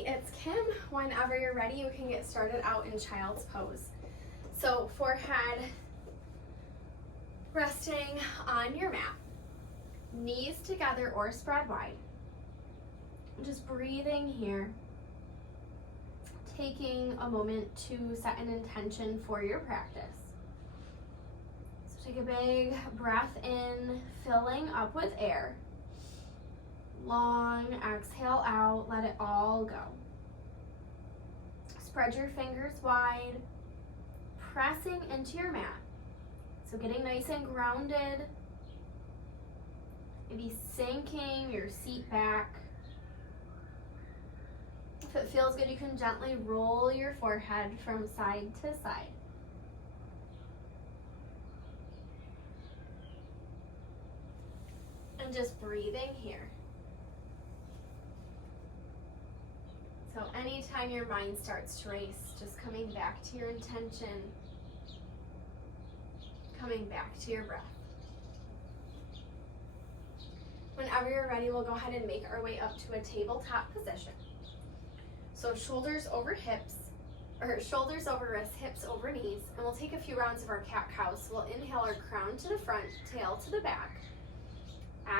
Hi, it's Kim. Whenever you're ready, you can get started out in child's pose. So forehead resting on your mat, knees together or spread wide. Just breathing here, taking a moment to set an intention for your practice. So take a big breath in, filling up with air. Long exhale out, let it all go. Spread your fingers wide, pressing into your mat. So getting nice and grounded, maybe sinking your seat back. If it feels good, you can gently roll your forehead from side to side. And just breathing here. So anytime your mind starts to race, just coming back to your intention, coming back to your breath. Whenever you're ready, we'll go ahead and make our way up to a tabletop position. So shoulders over hips, or shoulders over wrists, hips over knees, and we'll take a few rounds of our cat-cow. So we'll inhale our crown to the front, tail to the back.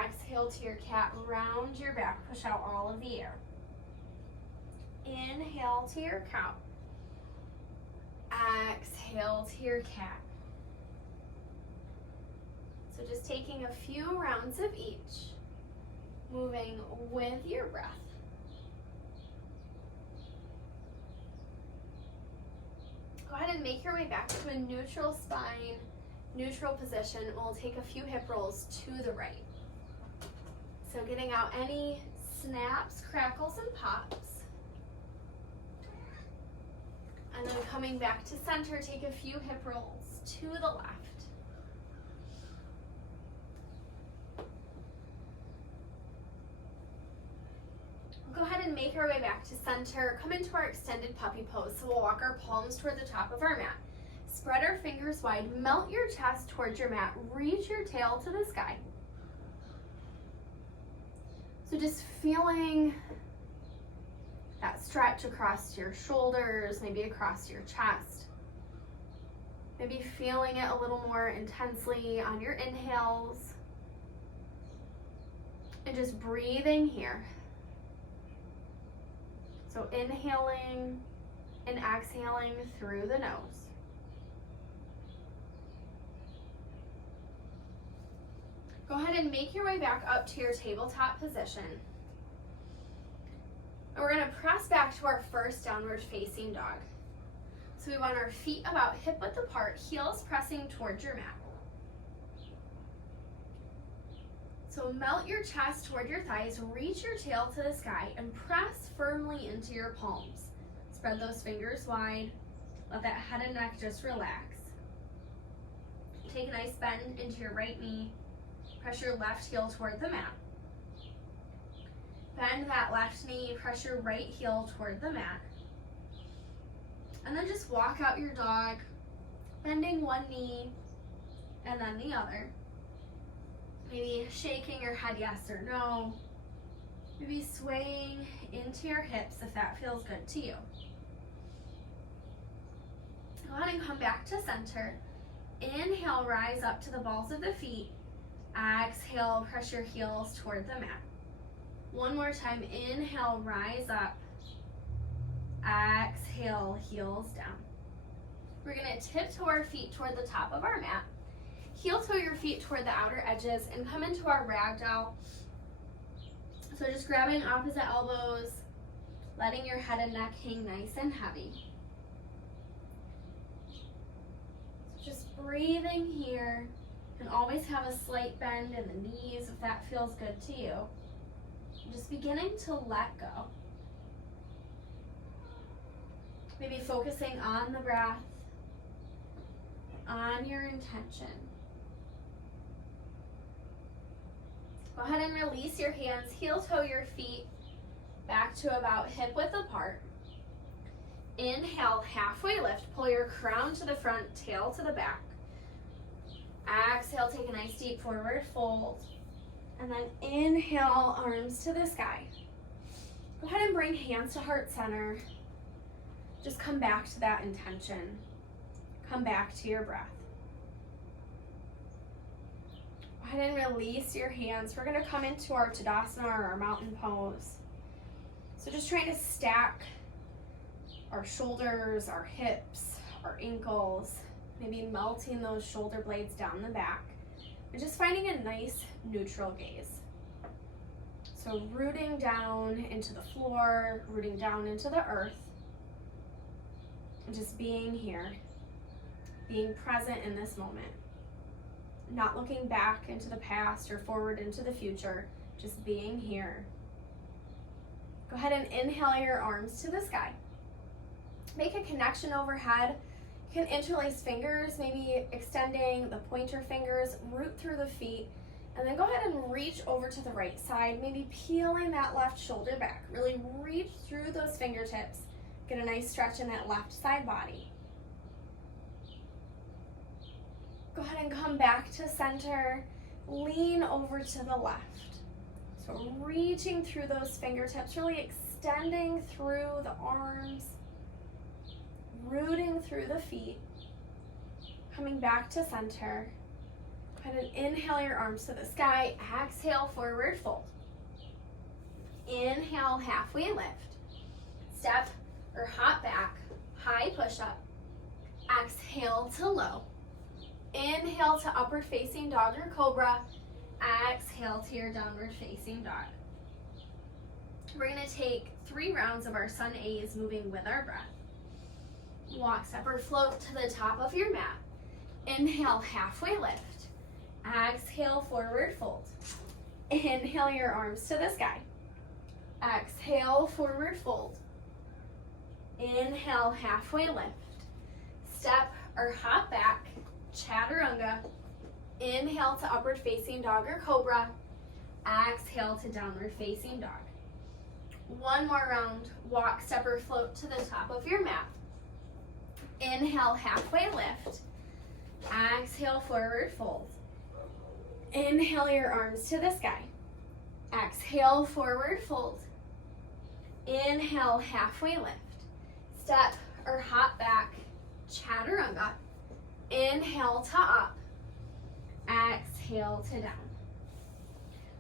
Exhale to your cat, round your back, push out all of the air. Inhale to your cow. Exhale to your cat. So just taking a few rounds of each, moving with your breath. Go ahead and make your way back to a neutral spine, neutral position. We'll take a few hip rolls to the right. So getting out any snaps, crackles, and pops. And then coming back to center, take a few hip rolls to the left. We'll go ahead and make our way back to center. Come into our extended puppy pose. So we'll walk our palms toward the top of our mat. Spread our fingers wide, melt your chest towards your mat, reach your tail to the sky. So just feeling that stretch across your shoulders, maybe across your chest. Maybe feeling it a little more intensely on your inhales. And just breathing here. So inhaling and exhaling through the nose. Go ahead and make your way back up to your tabletop position. And we're going to press back to our first downward facing dog. So we want our feet about hip width apart, heels pressing towards your mat. So melt your chest toward your thighs, reach your tail to the sky, and press firmly into your palms. Spread those fingers wide. Let that head and neck just relax. Take a nice bend into your right knee. Press your left heel toward the mat. Bend that left knee, press your right heel toward the mat. And then just walk out your dog, bending one knee and then the other. Maybe shaking your head yes or no. Maybe swaying into your hips if that feels good to you. Go ahead and come back to center. Inhale, rise up to the balls of the feet. Exhale, press your heels toward the mat. One more time, inhale, rise up. Exhale, heels down. We're gonna tiptoe our feet toward the top of our mat. Heel toe your feet toward the outer edges and come into our ragdoll. So just grabbing opposite elbows, letting your head and neck hang nice and heavy. So just breathing here, and always have a slight bend in the knees if that feels good to you. Just beginning to let go. Maybe focusing on the breath, on your intention. Go ahead and release your hands, heel toe your feet back to about hip width apart. Inhale, halfway lift, pull your crown to the front, tail to the back. Exhale, take a nice deep forward fold. And then inhale, arms to the sky. Go ahead and bring hands to heart center. Just come back to that intention. Come back to your breath. Go ahead and release your hands. We're going to come into our Tadasana or our mountain pose. So just trying to stack our shoulders, our hips, our ankles, maybe melting those shoulder blades down the back. And just finding a nice neutral gaze. So rooting down into the floor, rooting down into the earth, and just being here, being present in this moment. Not looking back into the past or forward into the future, just being here. Go ahead and inhale your arms to the sky. Make a connection overhead. You can interlace fingers, maybe extending the pointer fingers, root through the feet, and then go ahead and reach over to the right side, maybe peeling that left shoulder back. Really reach through those fingertips. Get a nice stretch in that left side body. Go ahead and come back to center. Lean over to the left. So reaching through those fingertips, really extending through the arms, rooting through the feet, coming back to center. Go ahead and inhale your arms to the sky. Exhale, forward fold. Inhale, halfway lift. Step or hop back, high push up. Exhale to low. Inhale to upward facing dog or cobra. Exhale to your downward facing dog. We're going to take 3 rounds of our sun A's moving with our breath. Walk, step, or float to the top of your mat. Inhale, halfway lift. Exhale, forward fold. Inhale your arms to the sky. Exhale, forward fold. Inhale, halfway lift. Step or hop back, chaturanga. Inhale to upward facing dog or cobra. Exhale to downward facing dog. One more round. Walk, step, or float to the top of your mat. Inhale, halfway lift. Exhale, forward fold. Inhale your arms to the sky. Exhale, forward fold. Inhale, halfway lift. Step or hop back, chaturanga. Inhale to up. Exhale to down.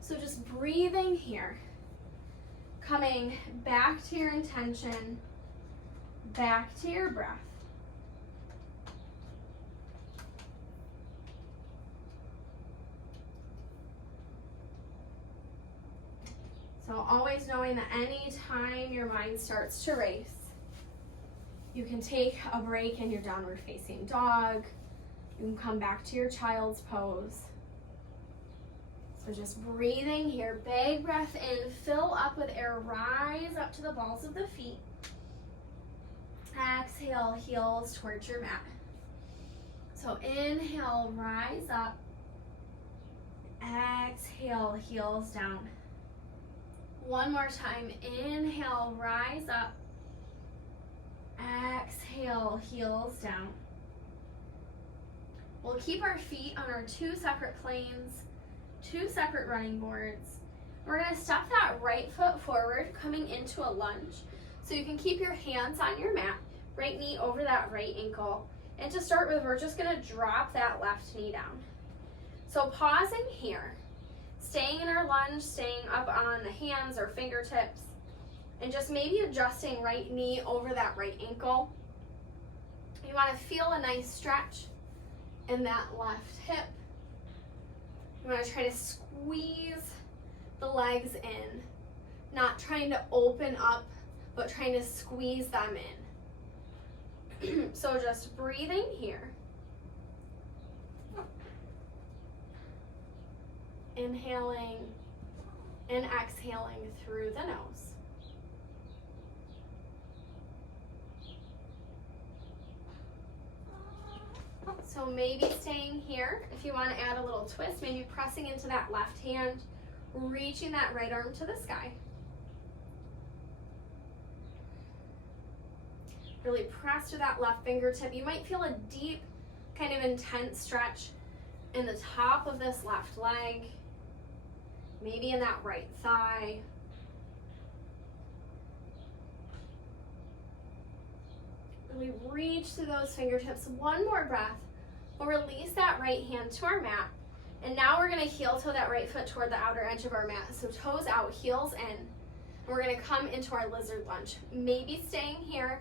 So just breathing here. Coming back to your intention, back to your breath. So always knowing that any time your mind starts to race, you can take a break in your downward facing dog. You can come back to your child's pose. So just breathing here, big breath in, fill up with air, rise up to the balls of the feet. Exhale, heels towards your mat. So inhale, rise up. Exhale, heels down. One more time, inhale, rise up. Exhale, heels down. We'll keep our feet on our 2 separate planes, 2 separate running boards. We're going to step that right foot forward, coming into a lunge. So you can keep your hands on your mat, right knee over that right ankle. And to start with, we're just going to drop that left knee down. So pausing here, staying in our lunge, staying up on the hands or fingertips, and just maybe adjusting right knee over that right ankle. You want to feel a nice stretch in that left hip. You want to try to squeeze the legs in, not trying to open up, but trying to squeeze them in. So just breathing here. Inhaling and exhaling through the nose. So maybe staying here. If you want to add a little twist, maybe pressing into that left hand, reaching that right arm to the sky. Really press to that left fingertip. You might feel a deep, kind of intense stretch in the top of this left leg, maybe in that right thigh. And we reach through those fingertips. One more breath. We'll release that right hand to our mat. And now we're gonna heel toe that right foot toward the outer edge of our mat. So toes out, heels in. And we're gonna come into our lizard lunge. Maybe staying here,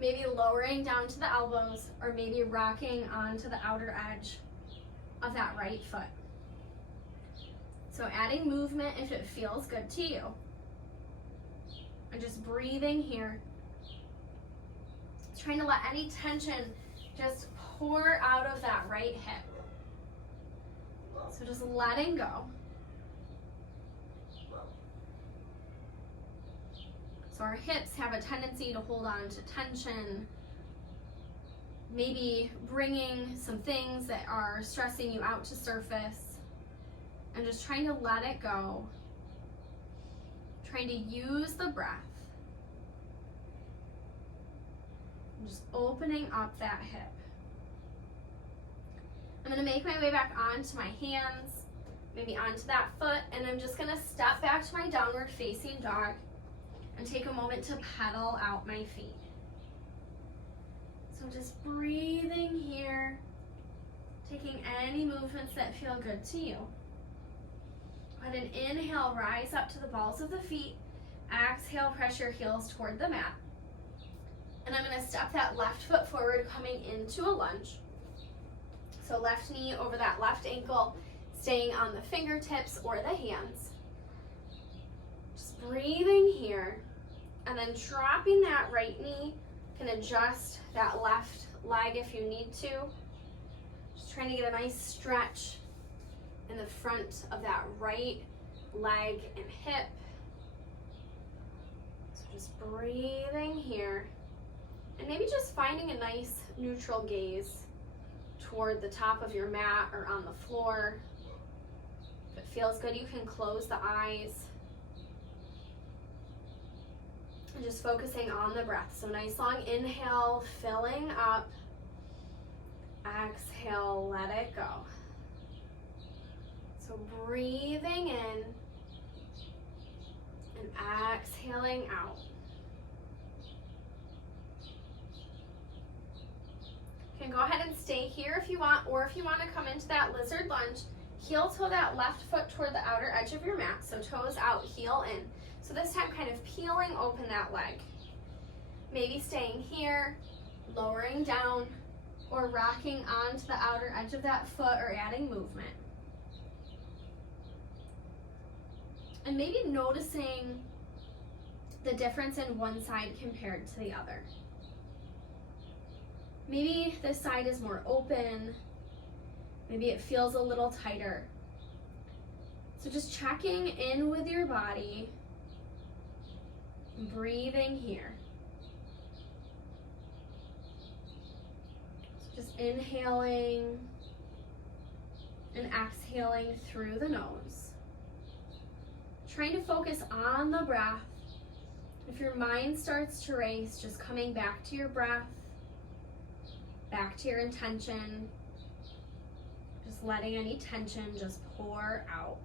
maybe lowering down to the elbows, or maybe rocking onto the outer edge of that right foot. So adding movement if it feels good to you. And just breathing here. Trying to let any tension just pour out of that right hip. So just letting go. So our hips have a tendency to hold on to tension, maybe bringing some things that are stressing you out to surface, and just trying to let it go, trying to use the breath, and just opening up that hip. I'm gonna make my way back onto my hands, maybe onto that foot, and I'm just gonna step back to my downward facing dog and take a moment to pedal out my feet. So just breathing here, taking any movements that feel good to you. Go ahead and inhale, rise up to the balls of the feet. Exhale, press your heels toward the mat. And I'm gonna step that left foot forward, coming into a lunge. So left knee over that left ankle, staying on the fingertips or the hands. Just breathing here, and then dropping that right knee. You can adjust that left leg if you need to. Just trying to get a nice stretch in the front of that right leg and hip. So just breathing here, and maybe just finding a nice neutral gaze toward the top of your mat or on the floor. If it feels good, you can close the eyes. And just focusing on the breath. So nice long inhale, filling up. Exhale, let it go. So breathing in and exhaling out. You can go ahead and stay here if you want, or if you want to come into that lizard lunge, heel toe that left foot toward the outer edge of your mat. So toes out, heel in. So this time kind of peeling open that leg. Maybe staying here, lowering down, or rocking onto the outer edge of that foot, or adding movement. And maybe noticing the difference in one side compared to the other. Maybe this side is more open. Maybe it feels a little tighter. So just checking in with your body, breathing here. So just inhaling and exhaling through the nose. Trying to focus on the breath. If your mind starts to race, just coming back to your breath, back to your intention, just letting any tension just pour out.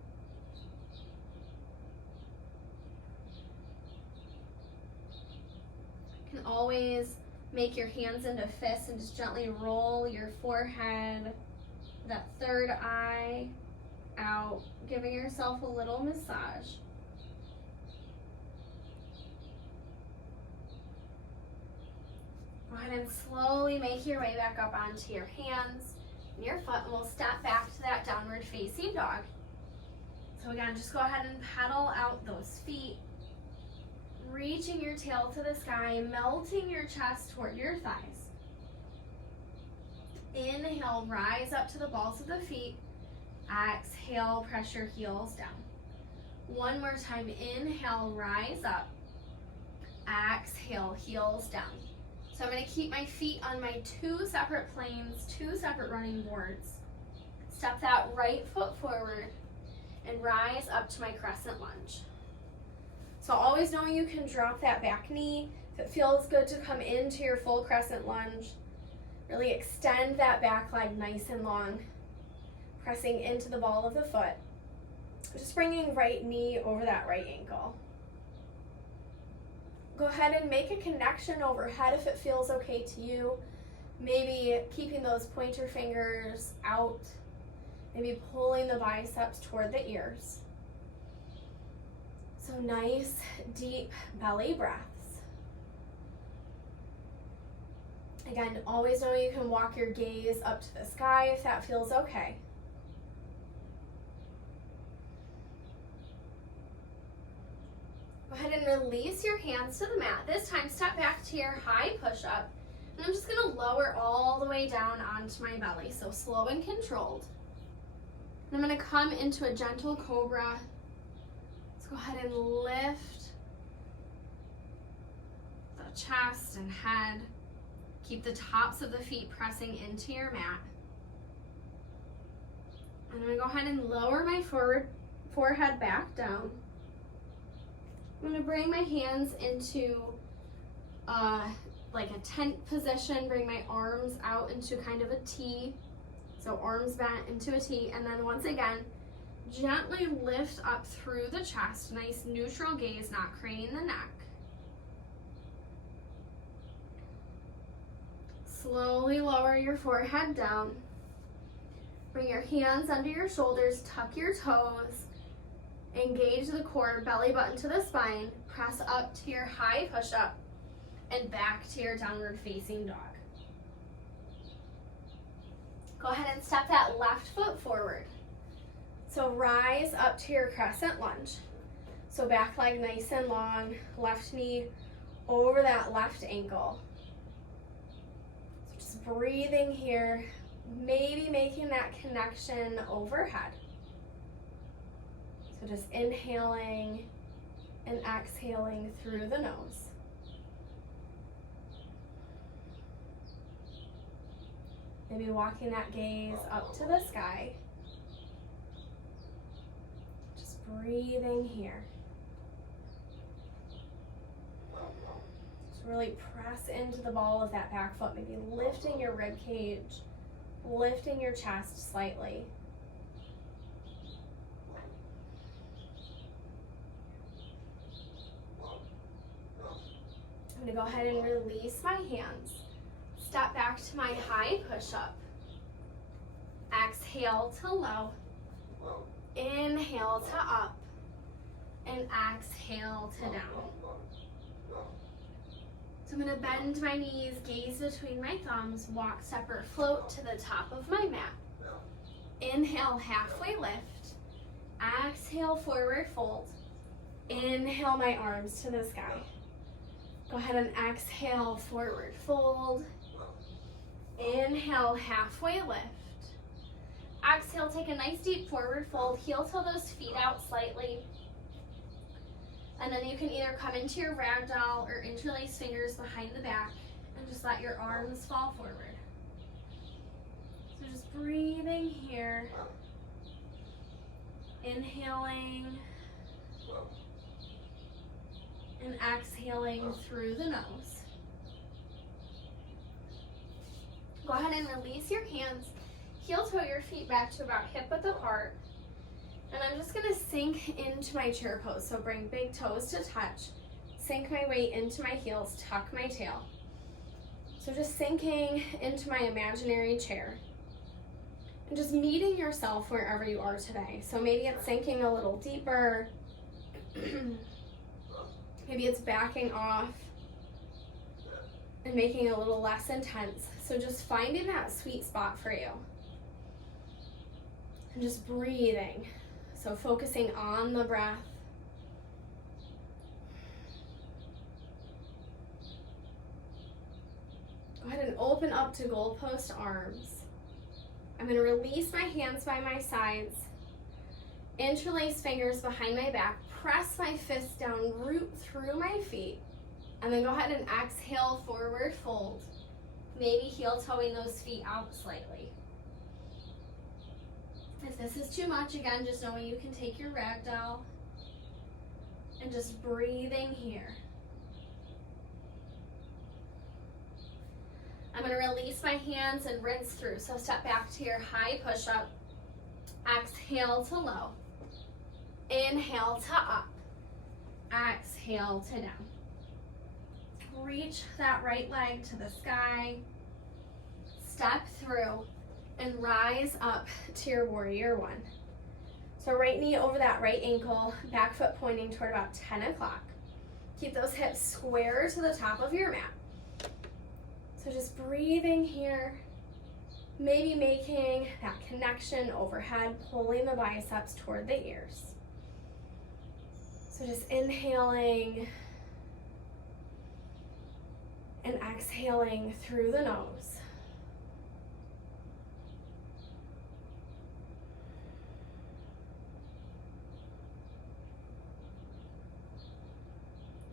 You can always make your hands into fists and just gently roll your forehead, that third eye out, giving yourself a little massage. Go ahead and slowly make your way back up onto your hands and your foot, and we'll step back to that downward facing dog. So again, just go ahead and pedal out those feet, reaching your tail to the sky, melting your chest toward your thighs. Inhale, rise up to the balls of the feet. Exhale, press your heels down. One more time, inhale, rise up. Exhale, heels down. So I'm going to keep my feet on my two separate planes, two separate running boards. Step that right foot forward and rise up to my crescent lunge. So always knowing you can drop that back knee. If it feels good to come into your full crescent lunge, really extend that back leg nice and long, pressing into the ball of the foot. Just bringing right knee over that right ankle. Go ahead and make a connection overhead if it feels okay to you. Maybe keeping those pointer fingers out. Maybe pulling the biceps toward the ears. So nice, deep belly breaths. Again, always know you can walk your gaze up to the sky if that feels okay. Go ahead and release your hands to the mat. This time, step back to your high push-up. And I'm just going to lower all the way down onto my belly, so slow and controlled. And I'm going to come into a gentle cobra. Let's go ahead and lift the chest and head. Keep the tops of the feet pressing into your mat. And I'm going to go ahead and lower my forehead back down. I'm going to bring my hands into like a tent position, bring my arms out into kind of a T. So arms bent into a T, and then once again, gently lift up through the chest. Nice neutral gaze, not craning the neck. Slowly lower your forehead down. Bring your hands under your shoulders, tuck your toes, engage the core, belly button to the spine, press up to your high push-up, and back to your downward facing dog. Go ahead and step that left foot forward. So rise up to your crescent lunge. So back leg nice and long, left knee over that left ankle. So just breathing here, maybe making that connection overhead. So just inhaling and exhaling through the nose. Maybe walking that gaze up to the sky. Just breathing here. Just really press into the ball of that back foot, maybe lifting your rib cage, lifting your chest slightly. I'm going to go ahead and release my hands. Step back to my high push-up. Exhale to low. Inhale to up. And exhale to down. So I'm going to bend my knees, gaze between my thumbs, walk, step, or float to the top of my mat. Inhale, halfway lift. Exhale, forward fold. Inhale my arms to the sky. Go ahead and exhale, forward fold. Inhale, halfway lift. Exhale, take a nice deep forward fold. Heel toe those feet out slightly. And then you can either come into your ragdoll or interlace fingers behind the back and just let your arms fall forward. So just breathing here. Inhaling. And exhaling through the nose. Go ahead and release your hands. Heel toe your feet back to about hip width apart. And I'm just going to sink into my chair pose. So bring big toes to touch. Sink my weight into my heels. Tuck my tail. So just sinking into my imaginary chair. And just meeting yourself wherever you are today. So maybe it's sinking a little deeper. Maybe it's backing off and making it a little less intense. So just finding that sweet spot for you. And just breathing. So focusing on the breath. Go ahead and open up to goalpost arms. I'm going to release my hands by my sides. Interlace fingers behind my back. Press my fists down, root through my feet. And then go ahead and exhale, forward fold. Maybe heel toeing those feet out slightly. If this is too much, again, just knowing you can take your ragdoll and just breathing here. I'm going to release my hands and rinse through. So step back to your high push-up. Exhale to low. Inhale to up. Exhale to down. reach that right leg to the sky, step through, and rise up to your warrior one. So right knee over that right ankle, back foot pointing toward about 10 o'clock. Keep those hips square to the top of your mat. So just breathing here, maybe making that connection overhead, pulling the biceps toward the ears. So just inhaling and exhaling through the nose.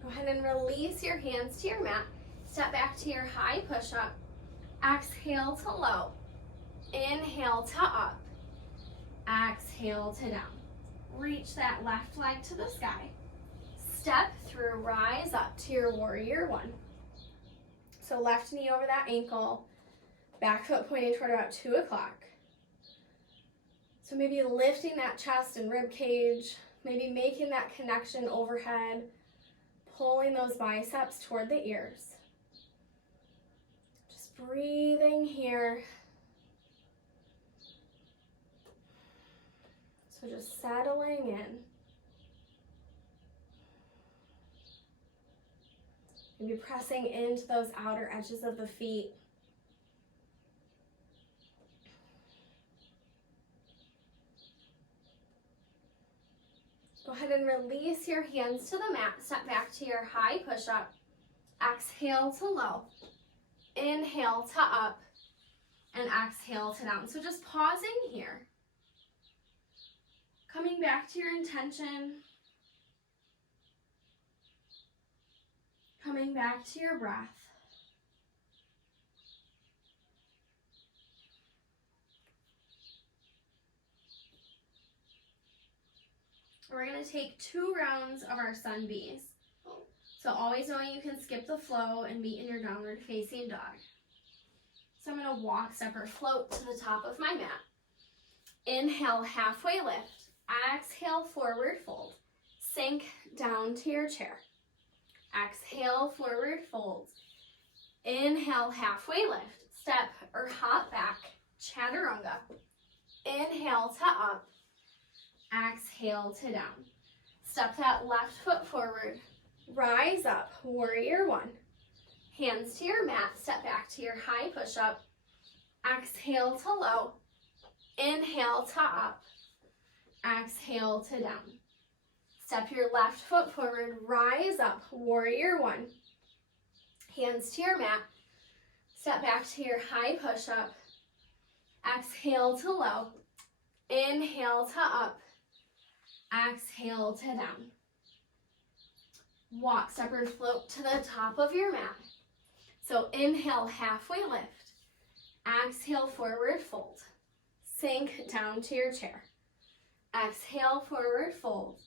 Go ahead and release your hands to your mat. Step back to your high push-up. Exhale to low. Inhale to up. Exhale to down. Reach that left leg to the sky. Step through, rise up to your warrior one. So left knee over that ankle, back foot pointing toward about 2 o'clock. So maybe lifting that chest and rib cage, maybe making that connection overhead, pulling those biceps toward the ears. Just breathing here. So just settling in. Maybe pressing into those outer edges of the feet. Go ahead and release your hands to the mat. Step back to your high push-up. Exhale to low. Inhale to up. And exhale to down. So just pausing here. Coming back to your intention. Coming back to your breath. We're going to take 2 rounds of our sun bees. So always knowing you can skip the flow and meet in your downward facing dog. So I'm going to walk, step, or float to the top of my mat. Inhale, halfway lift. Exhale, forward fold. Sink down to your chair. Exhale, forward fold. Inhale, halfway lift. Step or hop back, chaturanga. Inhale to up. Exhale to down. Step that left foot forward. Rise up, warrior one. Hands to your mat. Step back to your high push-up. Exhale to low. Inhale to up. Exhale to down. Step your left foot forward, rise up, warrior one. Hands to your mat. Step back to your high push-up. Exhale to low. Inhale to up. Exhale to down. Walk, step, or float to the top of your mat. So inhale, halfway lift. Exhale, forward fold. Sink down to your chair. Exhale, forward fold.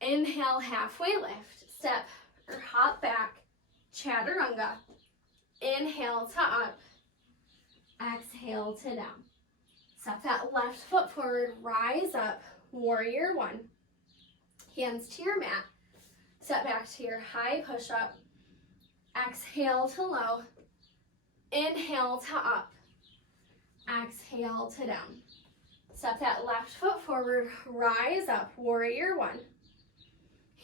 Inhale, halfway lift. Step or hop back, chaturanga. Inhale to up. Exhale to down. Step that left foot forward, rise up, warrior one. Hands to your mat. Step back to your high push-up. Exhale to low. Inhale to up. Exhale to down. Step that left foot forward, rise up, warrior one.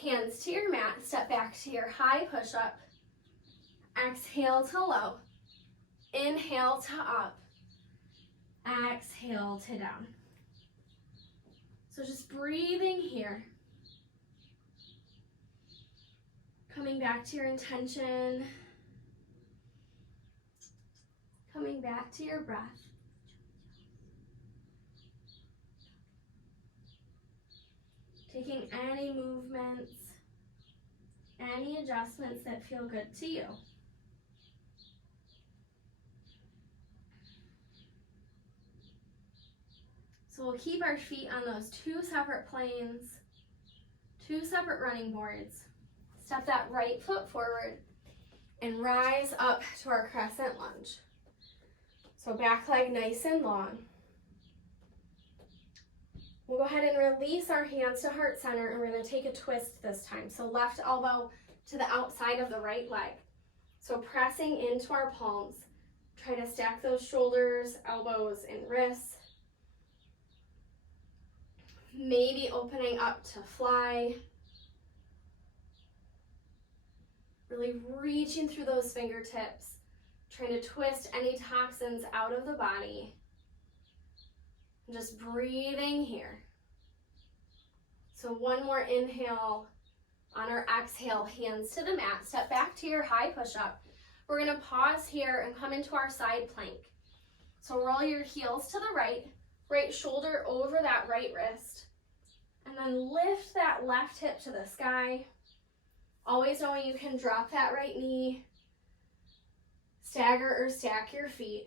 Hands to your mat, step back to your high push-up. Exhale to low. Inhale to up. Exhale to down. So just breathing here. Coming back to your intention. Coming back to your breath. Taking any movements, any adjustments that feel good to you. So we'll keep our feet on those 2 separate planes, 2 separate running boards. Step that right foot forward and rise up to our crescent lunge. So back leg nice and long. We'll go ahead and release our hands to heart center, and we're going to take a twist this time. So left elbow to the outside of the right leg. So pressing into our palms, try to stack those shoulders, elbows, and wrists. Maybe opening up to fly. Really reaching through those fingertips, trying to twist any toxins out of the body. And just breathing here. So one more inhale. On our exhale, hands to the mat. Step back to your high push-up. We're going to pause here and come into our side plank. So roll your heels to the right, right shoulder over that right wrist, and then lift that left hip to the sky. Always knowing you can drop that right knee, stagger or stack your feet.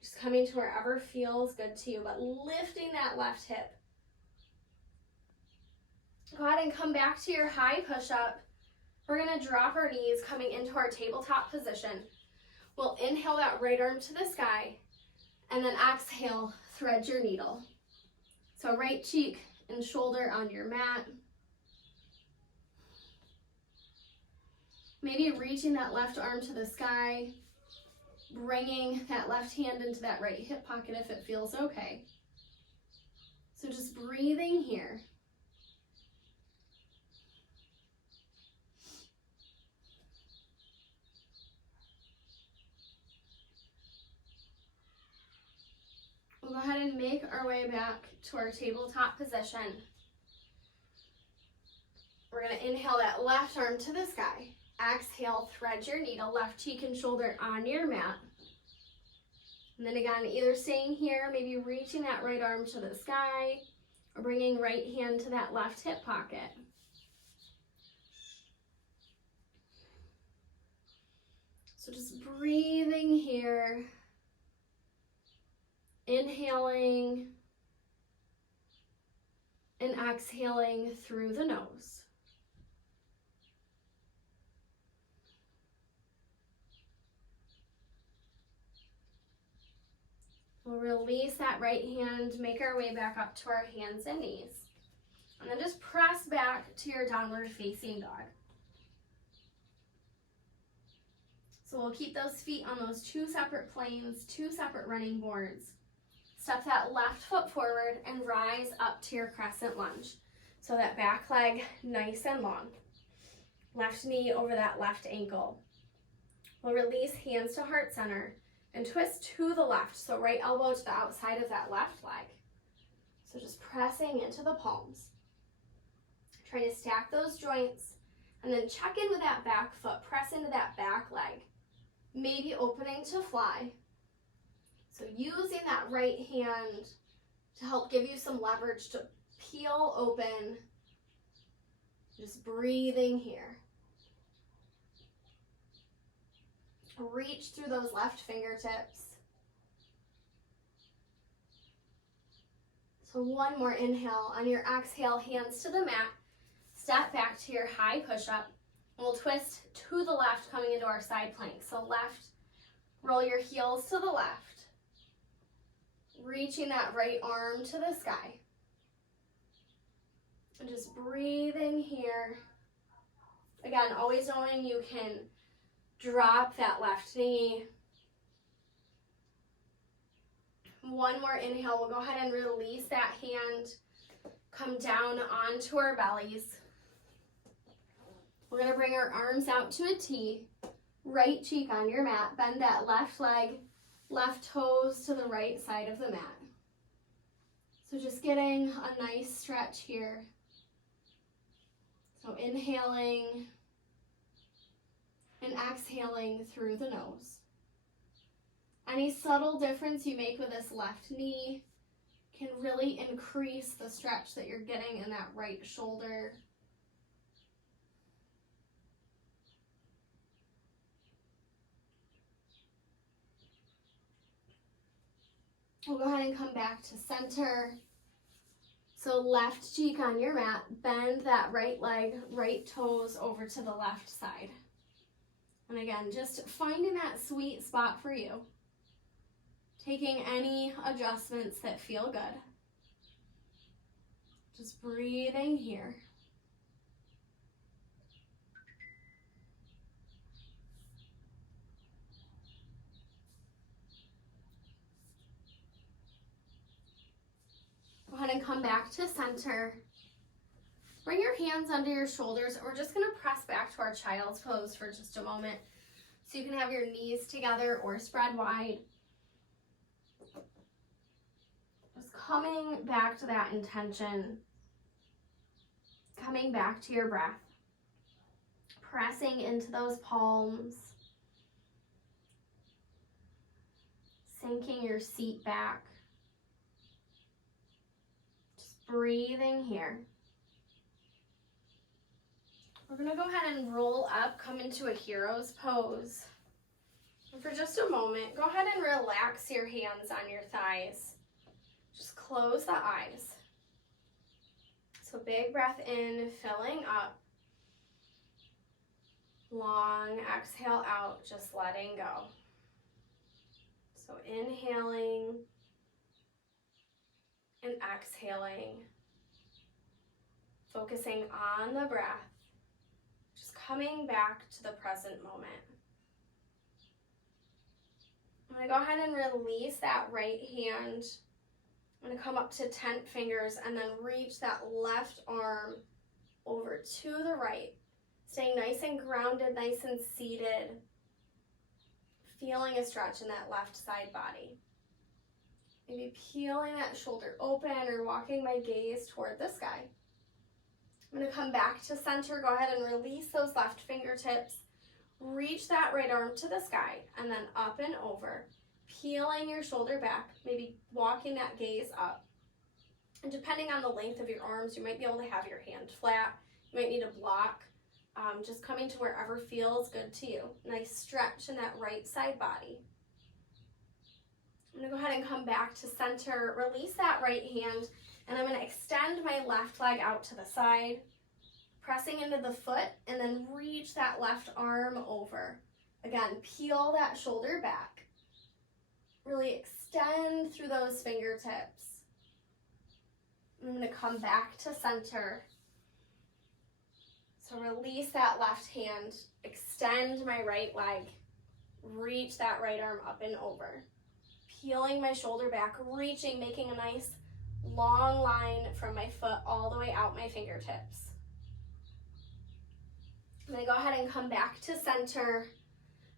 Just coming to wherever feels good to you, but lifting that left hip. Go ahead and come back to your high push-up. We're going to drop our knees coming into our tabletop position. We'll inhale that right arm to the sky, and then exhale, thread your needle. So right cheek and shoulder on your mat. Maybe reaching that left arm to the sky, bringing that left hand into that right hip pocket if it feels okay. So just breathing here. We'll go ahead and make our way back to our tabletop position. We're going to inhale that left arm to the sky. Exhale, thread your needle, left cheek and shoulder on your mat. And then again, either staying here, maybe reaching that right arm to the sky, or bringing right hand to that left hip pocket. So just breathing here. Inhaling and exhaling through the nose. We'll release that right hand, make our way back up to our hands and knees. And then just press back to your downward facing dog. So we'll keep those feet on those two separate planes, two separate running boards. Step that left foot forward and rise up to your crescent lunge. So that back leg nice and long. Left knee over that left ankle. We'll release hands to heart center and twist to the left. So right elbow to the outside of that left leg. So just pressing into the palms. Trying to stack those joints and then check in with that back foot. Press into that back leg. Maybe opening to fly. So using that right hand to help give you some leverage to peel open. Just breathing here. Reach through those left fingertips. So one more inhale. On your exhale, hands to the mat. Step back to your high push-up. We'll twist to the left coming into our side plank. So left, roll your heels to the left. Reaching that right arm to the sky. And just breathing here. Again, always knowing you can drop that left knee. One more inhale. We'll go ahead and release that hand. Come down onto our bellies. We're going to bring our arms out to a T. Right cheek on your mat. Bend that left leg, left toes to the right side of the mat. So just getting a nice stretch here. So inhaling and exhaling through the nose. Any subtle difference you make with this left knee can really increase the stretch that you're getting in that right shoulder. We'll go ahead and come back to center. So left cheek on your mat, bend that right leg, right toes over to the left side. And again, just finding that sweet spot for you. Taking any adjustments that feel good. Just breathing here. and come back to center. Bring your hands under your shoulders. We're just gonna press back to our child's pose for just a moment. So you can have your knees together or spread wide. Just coming back to that intention. Coming back to your breath. Pressing into those palms. Sinking your seat back. Just breathing here. We're gonna go ahead and roll up, come into a hero's pose. And for just a moment, go ahead and relax your hands on your thighs. Just close the eyes. So big breath in, filling up. Long exhale out, just letting go. So inhaling and exhaling. Focusing on the breath. Just coming back to the present moment. I'm going to go ahead and release that right hand. I'm going to come up to 10 fingers and then reach that left arm over to the right. Staying nice and grounded, nice and seated. Feeling a stretch in that left side body. Maybe peeling that shoulder open or walking my gaze toward the sky. I'm going to come back to center. Go ahead and release those left fingertips. Reach that right arm to the sky and then up and over. Peeling your shoulder back, maybe walking that gaze up. And depending on the length of your arms, you might be able to have your hand flat. You might need a block. Just coming to wherever feels good to you. Nice stretch in that right side body. I'm going to go ahead and come back to center. Release that right hand. And I'm going to extend my left leg out to the side. Pressing into the foot. And then reach that left arm over. Again, peel that shoulder back. Really extend through those fingertips. I'm going to come back to center. So release that left hand, extend my right leg, reach that right arm up and over. Peeling my shoulder back, reaching, making a nice long line from my foot all the way out my fingertips. I'm going to go ahead and come back to center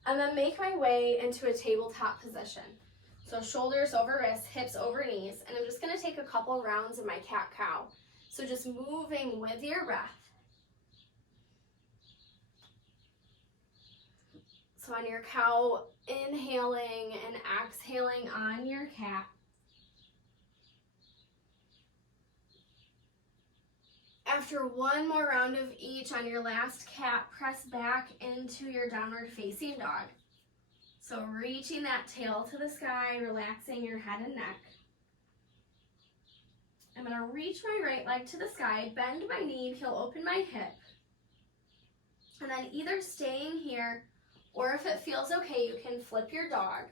and then make my way into a tabletop position. So shoulders over wrists, hips over knees, and I'm just going to take a couple rounds of my cat-cow. So just moving with your breath. So on your cow, inhaling and exhaling on your cat. After one more round of each on your last cat, press back into your downward facing dog. So reaching that tail to the sky, relaxing your head and neck. I'm going to reach my right leg to the sky, bend my knee, peel open my hip. And then either staying here, or if it feels okay, you can flip your dog.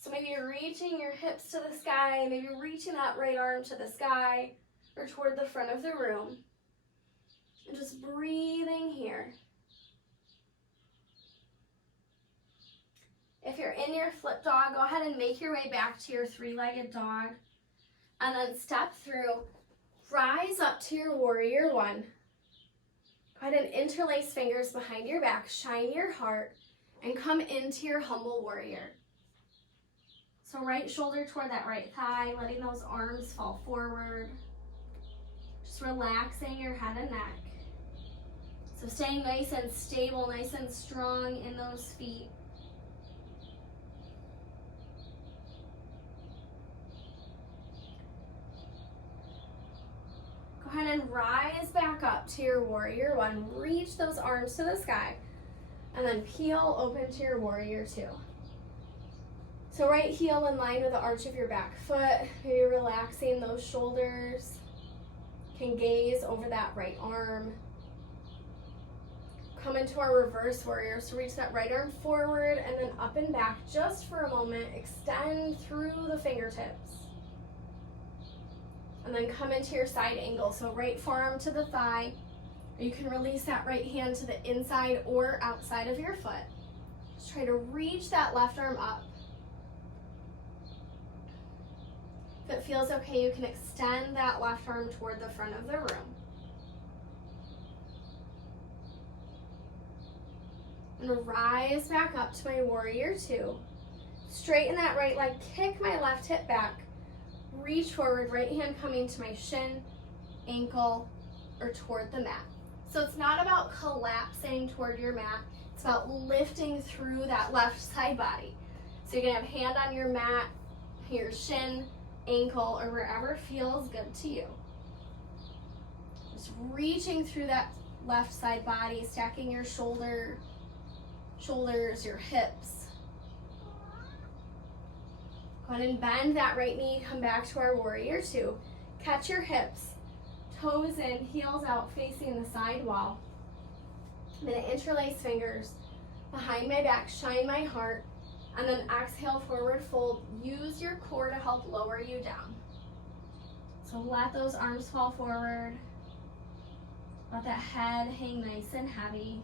So maybe you're reaching your hips to the sky, maybe reaching that right arm to the sky or toward the front of the room. And just breathing here. If you're in your flip dog, go ahead and make your way back to your three-legged dog. And then step through, rise up to your warrior one. Go ahead and interlace fingers behind your back, shine your heart, and come into your humble warrior. So right shoulder toward that right thigh, letting those arms fall forward. Just relaxing your head and neck. So staying nice and stable, nice and strong in those feet. Go ahead and rise back up to your warrior one. Reach those arms to the sky. And then peel open to your warrior two. So right heel in line with the arch of your back foot. Maybe relaxing those shoulders. You can gaze over that right arm. Come into our reverse warrior. So reach that right arm forward and then up and back just for a moment. Extend through the fingertips. And then come into your side angle. So right forearm to the thigh. You can release that right hand to the inside or outside of your foot. Just try to reach that left arm up. If it feels okay, you can extend that left arm toward the front of the room. I'm going to rise back up to my warrior two. Straighten that right leg, kick my left hip back, reach forward, right hand coming to my shin, ankle, or toward the mat. So it's not about collapsing toward your mat, it's about lifting through that left side body. So you're gonna have hand on your mat, your shin, ankle, or wherever feels good to you. Just reaching through that left side body, stacking your shoulders, your hips. Go ahead and bend that right knee, come back to our warrior two. Catch your hips, toes in, heels out, facing the side wall. I'm gonna interlace fingers behind my back, shine my heart, and then exhale, forward fold. Use your core to help lower you down. So let those arms fall forward. Let that head hang nice and heavy.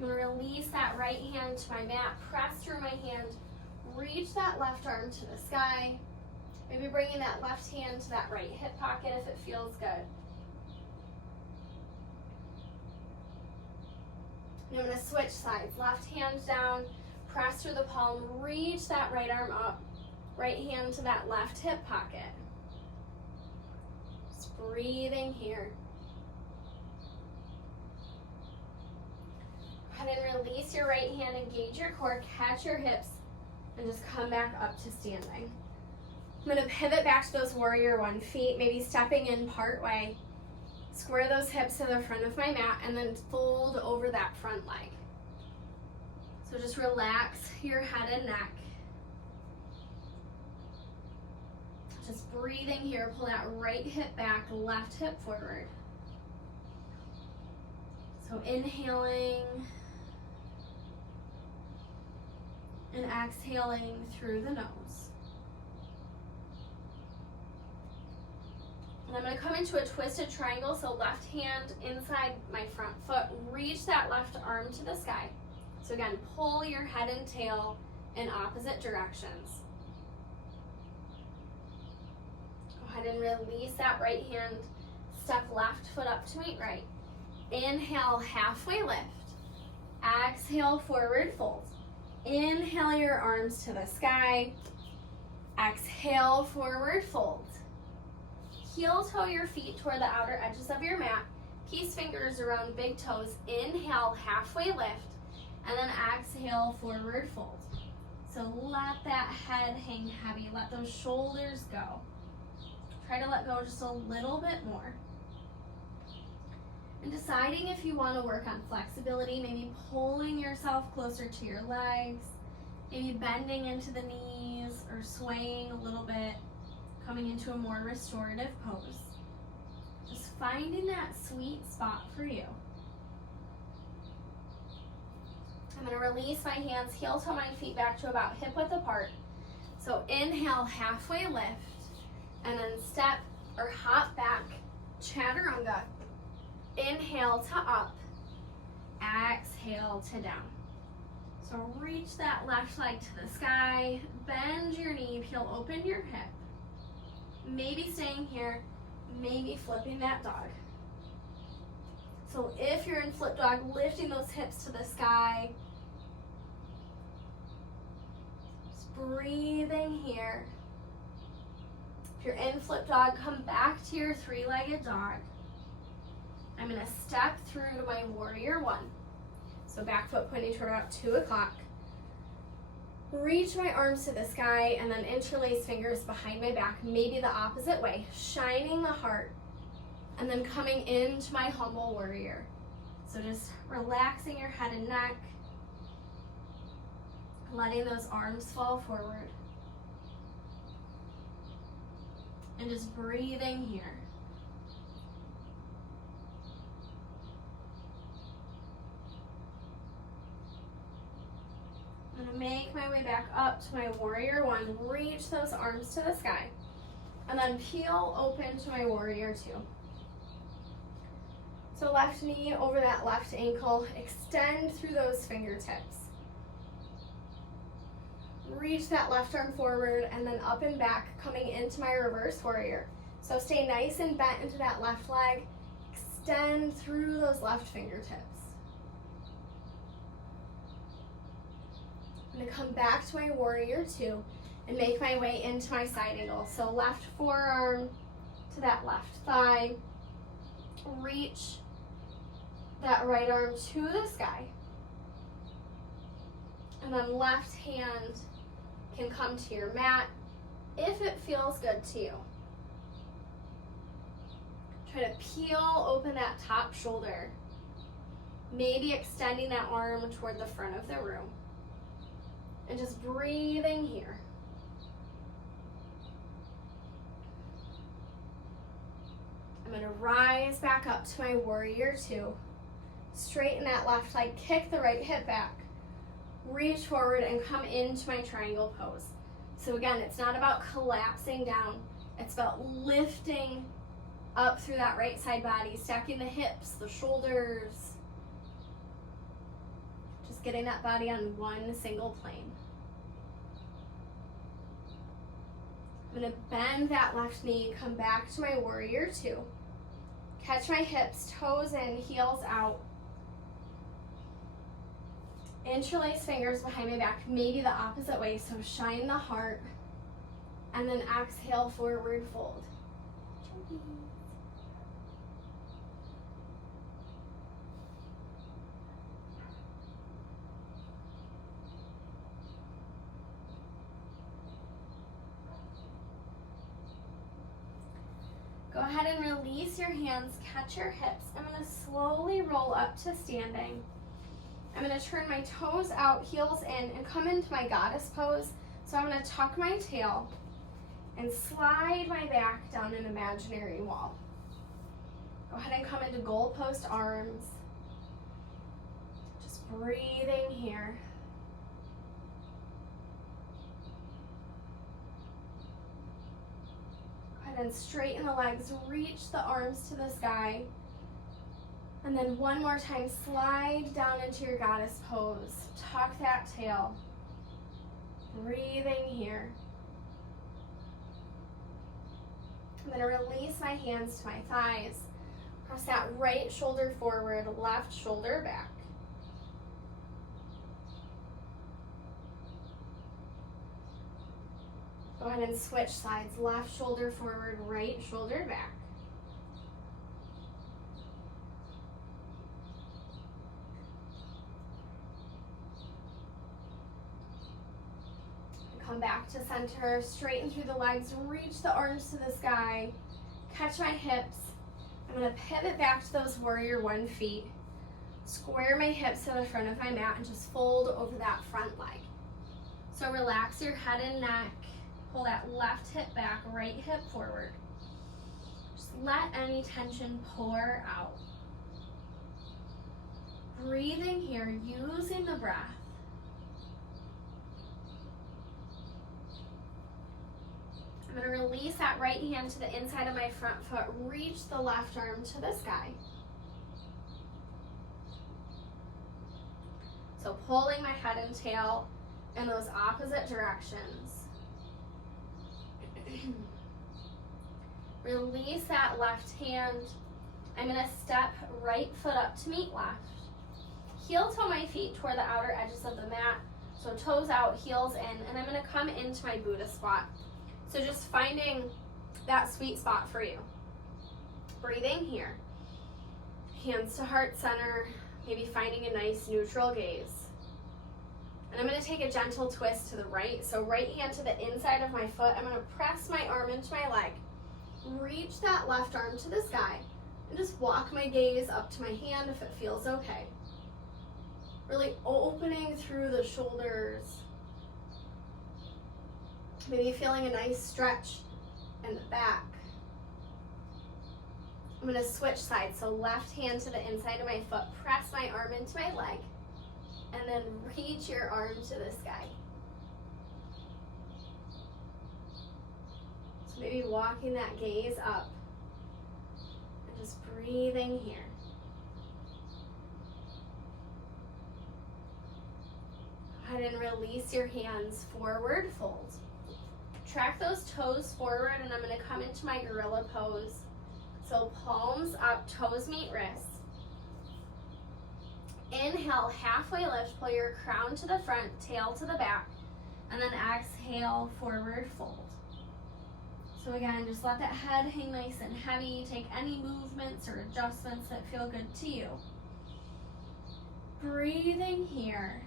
I'm going to release that right hand to my mat, press through my hand, reach that left arm to the sky. Maybe bringing that left hand to that right hip pocket if it feels good. And I'm going to switch sides. Left hand down, press through the palm, reach that right arm up, right hand to that left hip pocket. Just breathing here. Go ahead and release your right hand, engage your core, catch your hips, and just come back up to standing. I'm going to pivot back to those warrior one feet, maybe stepping in part way. Square those hips to the front of my mat and then fold over that front leg. So just relax your head and neck. Just breathing here, pull that right hip back, left hip forward. So inhaling and exhaling through the nose. And I'm going to come into a twisted triangle, so left hand inside my front foot, reach that left arm to the sky. So again, pull your head and tail in opposite directions. Go ahead and release that right hand, step left foot up to meet right. Inhale, halfway lift. Exhale, forward fold. Inhale your arms to the sky. Exhale, forward fold. Heel toe your feet toward the outer edges of your mat. Peace fingers around big toes. Inhale, halfway lift. And then exhale, forward fold. So let that head hang heavy. Let those shoulders go. Try to let go just a little bit more. And deciding if you want to work on flexibility, maybe pulling yourself closer to your legs, maybe bending into the knees or swaying a little bit, coming into a more restorative pose. Just finding that sweet spot for you. I'm going to release my hands, heel toe my feet back to about hip width apart. So inhale, halfway lift, and then step or hop back, chaturanga. Inhale to up, exhale to down. So reach that left leg to the sky, bend your knee, peel open your hip. Maybe staying here, maybe flipping that dog. So if you're in flip dog, lifting those hips to the sky. Just breathing here. If you're in flip dog, come back to your three-legged dog. I'm going to step through to my warrior one. So back foot pointing toward about 2 o'clock. Reach my arms to the sky and then interlace fingers behind my back, maybe the opposite way, shining the heart, and then coming into my humble warrior. So just relaxing your head and neck, letting those arms fall forward, and just breathing here. I'm going to make my way back up to my warrior one, reach those arms to the sky, and then peel open to my warrior two. So left knee over that left ankle, extend through those fingertips. Reach that left arm forward and then up and back, coming into my reverse warrior. So stay nice and bent into that left leg, extend through those left fingertips. I'm gonna come back to my warrior two and make my way into my side angle. So left forearm to that left thigh, reach that right arm to the sky, and then left hand can come to your mat if it feels good to you. Try to peel open that top shoulder, maybe extending that arm toward the front of the room, and just breathing here. I'm gonna rise back up to my warrior two. Straighten that left leg, kick the right hip back, reach forward and come into my triangle pose. So again, it's not about collapsing down, it's about lifting up through that right side body, stacking the hips, the shoulders, just getting that body on one single plane. I'm gonna bend that left knee, come back to my warrior two. Catch my hips, toes in, heels out. Interlace fingers behind my back, maybe the opposite way, so shine the heart. And then exhale, forward fold. Go ahead and release your hands, catch your hips. I'm gonna slowly roll up to standing. I'm gonna turn my toes out, heels in, and come into my goddess pose. So I'm gonna tuck my tail and slide my back down an imaginary wall. Go ahead and come into goalpost arms. Just breathing here. Go ahead and straighten the legs, reach the arms to the sky. And then one more time, slide down into your goddess pose. Tuck that tail. Breathing here. I'm gonna release my hands to my thighs. Press that right shoulder forward, left shoulder back. Go ahead and switch sides. Left shoulder forward, right shoulder back. Come back to center, straighten through the legs, reach the arms to the sky, catch my hips. I'm gonna pivot back to those warrior one feet, square my hips to the front of my mat and just fold over that front leg. So relax your head and neck, pull that left hip back, right hip forward. Just let any tension pour out. Breathing here, using the breath. I'm gonna release that right hand to the inside of my front foot, reach the left arm to the sky. So pulling my head and tail in those opposite directions. Release that left hand. I'm gonna step right foot up to meet left. Heel toe my feet toward the outer edges of the mat. So toes out, heels in, and I'm gonna come into my Buddha squat. So just finding that sweet spot for you. Breathing here. Hands to heart center, maybe finding a nice neutral gaze. And I'm gonna take a gentle twist to the right. So right hand to the inside of my foot. I'm gonna press my arm into my leg. Reach that left arm to the sky. And just walk my gaze up to my hand if it feels okay. Really opening through the shoulders. Maybe feeling a nice stretch in the back. I'm gonna switch sides. So left hand to the inside of my foot, press my arm into my leg, and then reach your arm to the sky. Maybe walking that gaze up and just breathing here. and release your hands, forward fold. Track those toes forward, and I'm going to come into my gorilla pose. So palms up, toes meet wrists. Inhale, halfway lift, pull your crown to the front, tail to the back, and then exhale, forward fold. So again, just let that head hang nice and heavy. Take any movements or adjustments that feel good to you. Breathing here.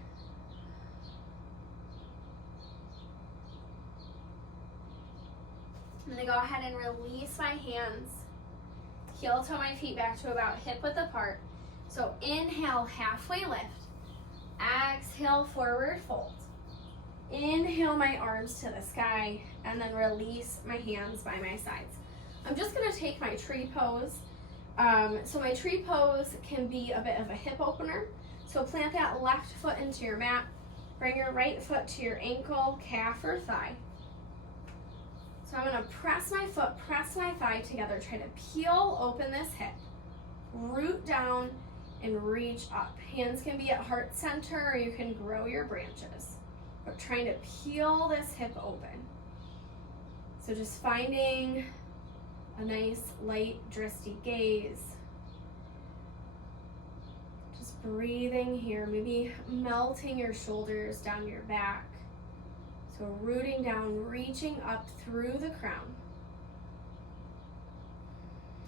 I'm going to go ahead and release my hands. Heel toe my feet back to about hip width apart. So inhale, halfway lift. Exhale, forward fold. Inhale my arms to the sky, and then release my hands by my sides. I'm just going to take my tree pose. So my tree pose can be a bit of a hip opener. So plant that left foot into your mat. Bring your right foot to your ankle, calf, or thigh. So I'm going to press my foot, press my thigh together. Try to peel open this hip. Root down and reach up. Hands can be at heart center, or you can grow your branches. But trying to peel this hip open. So just finding a nice light dristy gaze. Just breathing here, maybe melting your shoulders down your back. So rooting down, reaching up through the crown.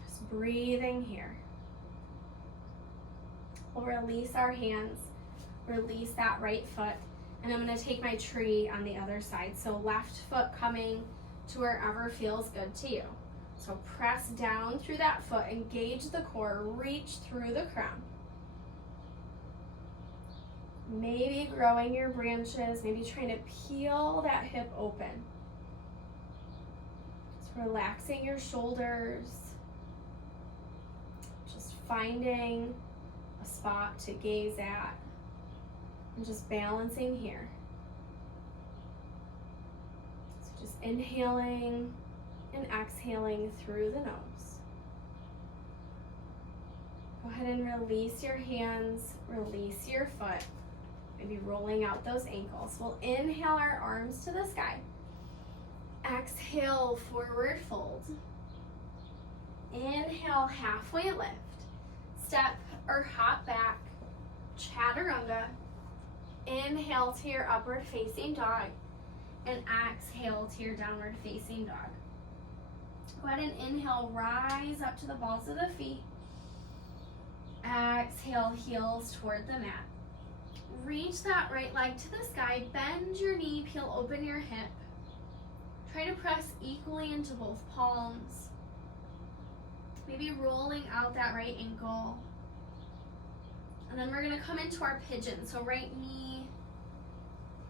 Just breathing here. We'll release our hands, release that right foot. And I'm going to take my tree on the other side. So left foot coming to wherever feels good to you. So press down through that foot, engage the core, reach through the crown. Maybe growing your branches, maybe trying to peel that hip open. Just relaxing your shoulders. Just finding a spot to gaze at. And just balancing here. So just inhaling and exhaling through the nose. Go ahead and release your hands, release your foot. Maybe rolling out those ankles. We'll inhale our arms to the sky. Exhale, forward fold. Inhale, halfway lift. Step or hop back, chaturanga. Inhale to your upward facing dog, and exhale to your downward facing dog. Go ahead and inhale, rise up to the balls of the feet. Exhale, heels toward the mat. Reach that right leg to the sky, bend your knee, peel open your hip. Try to press equally into both palms. Maybe rolling out that right ankle. And then we're going to come into our pigeon. So right knee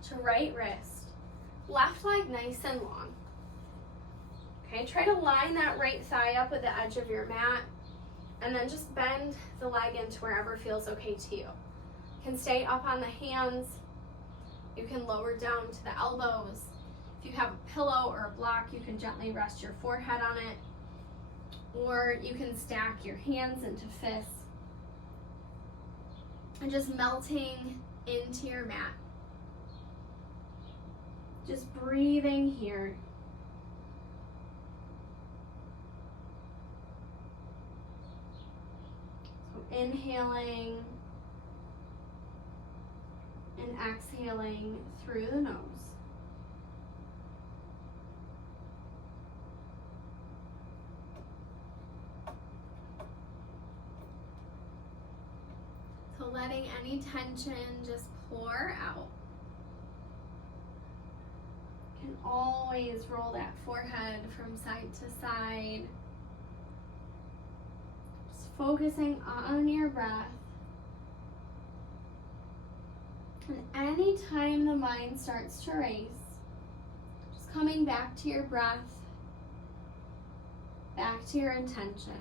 to right wrist. Left leg nice and long. Okay, try to line that right thigh up with the edge of your mat. And then just bend the leg into wherever feels okay to you. You can stay up on the hands. You can lower down to the elbows. If you have a pillow or a block, you can gently rest your forehead on it. Or you can stack your hands into fists. And just melting into your mat. Just breathing here. So inhaling and exhaling through the nose. So letting any tension just pour out. You can always roll that forehead from side to side. Just focusing on your breath. And anytime the mind starts to race, just coming back to your breath, back to your intention.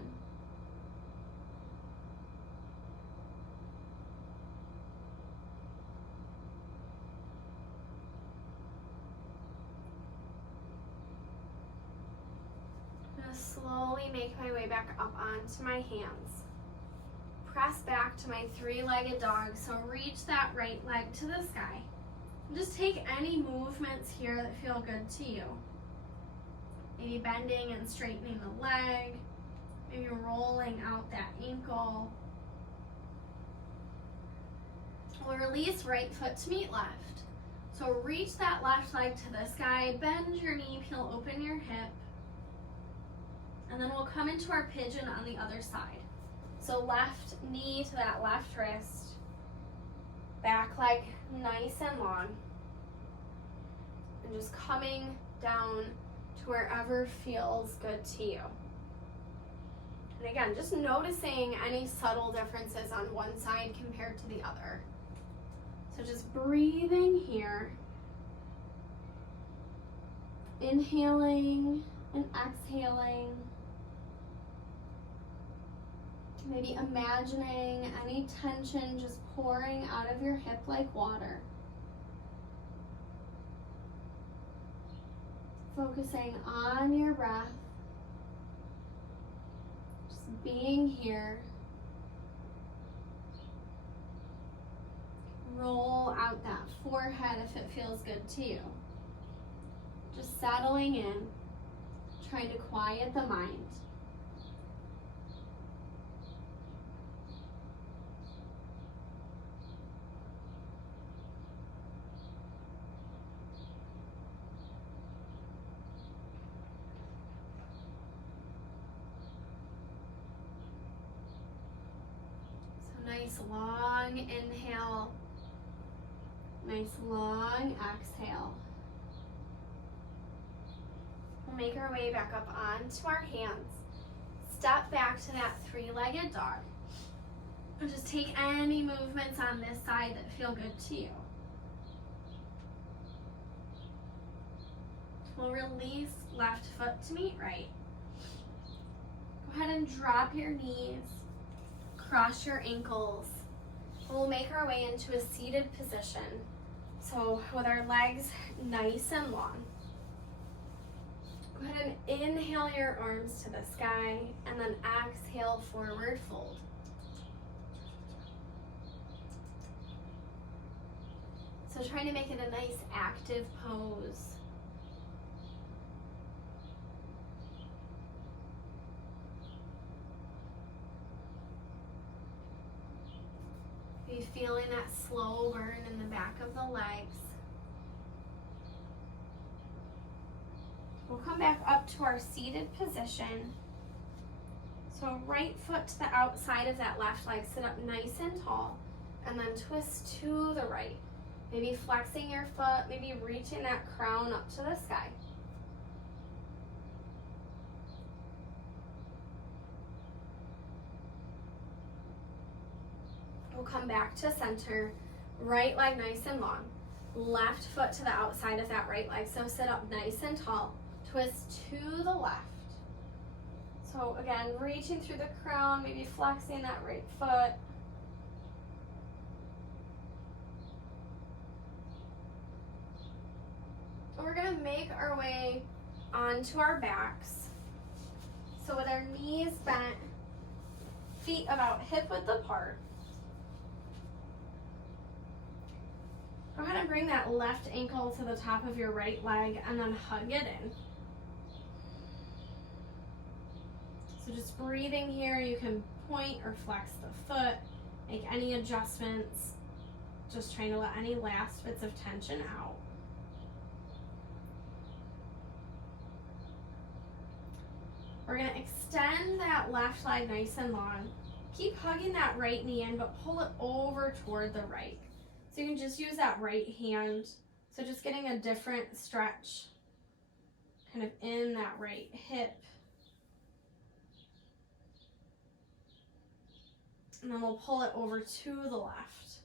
I'm going to slowly make my way back up onto my hands. Press back to my three-legged dog, so reach that right leg to the sky. Just take any movements here that feel good to you. Maybe bending and straightening the leg, maybe rolling out that ankle. We'll release right foot to meet left. So reach that left leg to the sky, bend your knee, peel open your hip, and then we'll come into our pigeon on the other side. So left knee to that left wrist, back leg nice and long, and just coming down to wherever feels good to you. And again, just noticing any subtle differences on one side compared to the other. So just breathing here, inhaling and exhaling. Maybe imagining any tension just pouring out of your hip like water. Focusing on your breath, just being here. Roll out that forehead if it feels good to you. Just settling in, trying to quiet the mind. So nice long inhale. Nice long exhale. We'll make our way back up onto our hands. Step back to that three-legged dog. And just take any movements on this side that feel good to you. We'll release left foot to meet right. Go ahead and drop your knees, cross your ankles. We'll make our way into a seated position. So with our legs nice and long. Go ahead and inhale your arms to the sky and then exhale, forward fold. So trying to make it a nice active pose. Be feeling that slow burn in the back of the legs. We'll come back up to our seated position. So right foot to the outside of that left leg, sit up nice and tall, and then twist to the right. Maybe flexing your foot, maybe reaching that crown up to the sky. We'll come back to center, right leg nice and long, left foot to the outside of that right leg. So sit up nice and tall, twist to the left. So again, reaching through the crown, maybe flexing that right foot. We're gonna make our way onto our backs. So with our knees bent, feet about hip width apart. Go ahead and bring that left ankle to the top of your right leg and then hug it in. So just breathing here, you can point or flex the foot, make any adjustments, just trying to let any last bits of tension out. We're gonna extend that left leg nice and long. Keep hugging that right knee in, but pull it over toward the right. So you can just use that right hand. So just getting a different stretch kind of in that right hip. And then we'll pull it over to the left.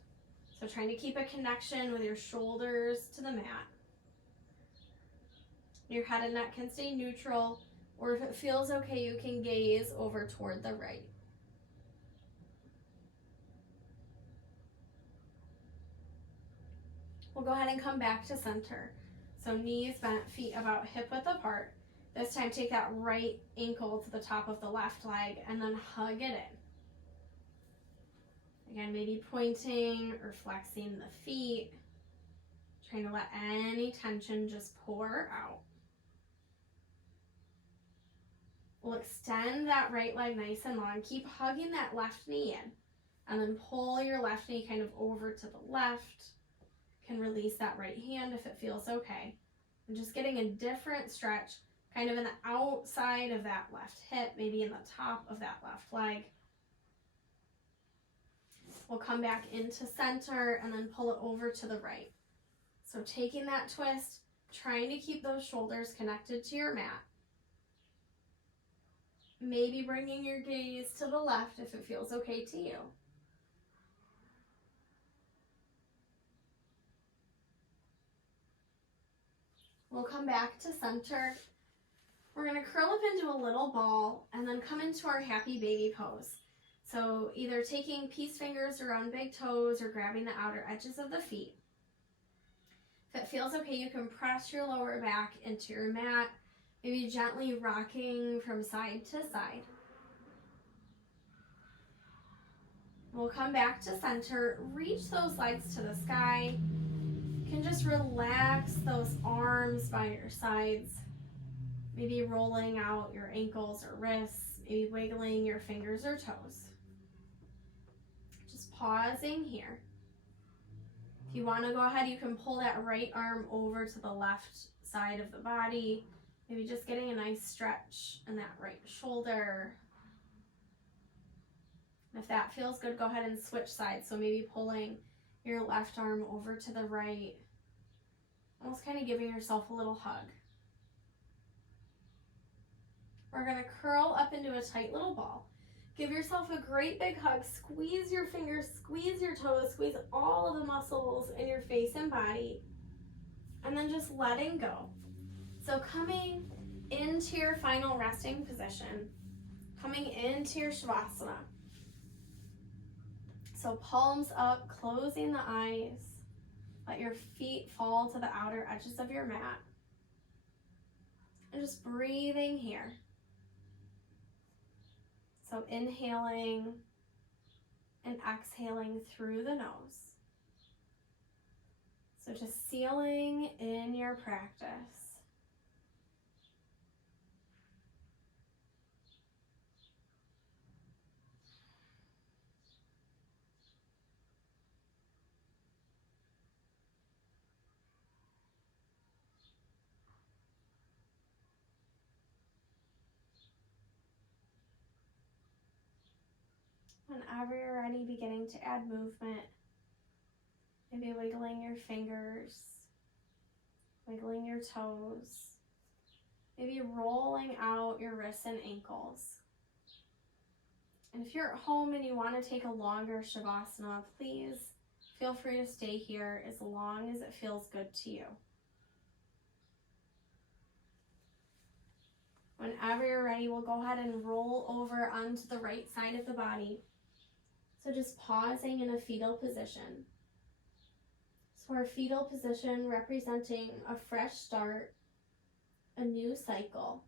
So trying to keep a connection with your shoulders to the mat. Your head and neck can stay neutral, or if it feels okay, you can gaze over toward the right. We'll go ahead and come back to center. So knees bent, feet about hip width apart. This time take that right ankle to the top of the left leg and then hug it in. Again, maybe pointing or flexing the feet, Trying to let any tension just pour out. We'll extend that right leg nice and long. Keep hugging that left knee in. And then pull your left knee kind of over to the left. Can release that right hand if it feels okay. And just getting a different stretch, kind of in the outside of that left hip, maybe in the top of that left leg. We'll come back into center and then pull it over to the right. So taking that twist, trying to keep those shoulders connected to your mat. Maybe bringing your gaze to the left if it feels okay to you. We'll come back to center. We're going to curl up into a little ball and then come into our happy baby pose. So either taking peace fingers around big toes or grabbing the outer edges of the feet. If it feels okay, you can press your lower back into your mat, maybe gently rocking from side to side. We'll come back to center, reach those legs to the sky. You can just relax those arms by your sides, maybe rolling out your ankles or wrists, maybe wiggling your fingers or toes. Just pausing here. If you want to go ahead, you can pull that right arm over to the left side of the body, maybe just getting a nice stretch in that right shoulder. And if that feels good, go ahead and switch sides. So maybe pulling your left arm over to the right, almost kind of giving yourself a little hug. We're going to curl up into a tight little ball. Give yourself a great big hug. Squeeze your fingers, squeeze your toes, squeeze all of the muscles in your face and body. And then just letting go. So coming into your final resting position, coming into your Shavasana. So palms up, closing the eyes. Let your feet fall to the outer edges of your mat. And just breathing here. So inhaling and exhaling through the nose. So just sealing in your practice. Whenever you're ready, beginning to add movement. Maybe wiggling your fingers, wiggling your toes. Maybe rolling out your wrists and ankles. And if you're at home and you want to take a longer Shavasana, please feel free to stay here as long as it feels good to you. Whenever you're ready, we'll go ahead and roll over onto the right side of the body. So just pausing in a fetal position. So our fetal position representing a fresh start, a new cycle.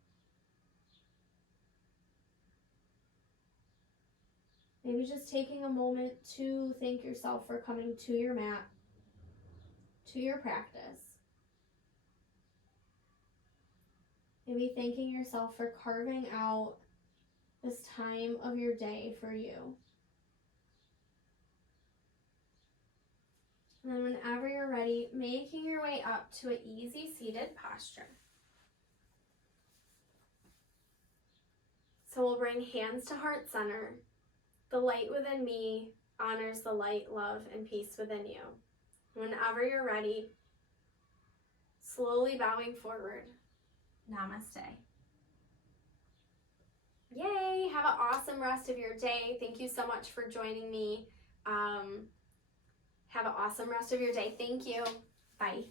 Maybe just taking a moment to thank yourself for coming to your mat, to your practice. Maybe thanking yourself for carving out this time of your day for you. And then whenever you're ready, making your way up to an easy seated posture. So we'll bring hands to heart center. The light within me honors the light, love, and peace within you. Whenever you're ready, slowly bowing forward. Namaste. Yay! Have an awesome rest of your day. Thank you so much for joining me. Have an awesome rest of your day. Thank you. Bye.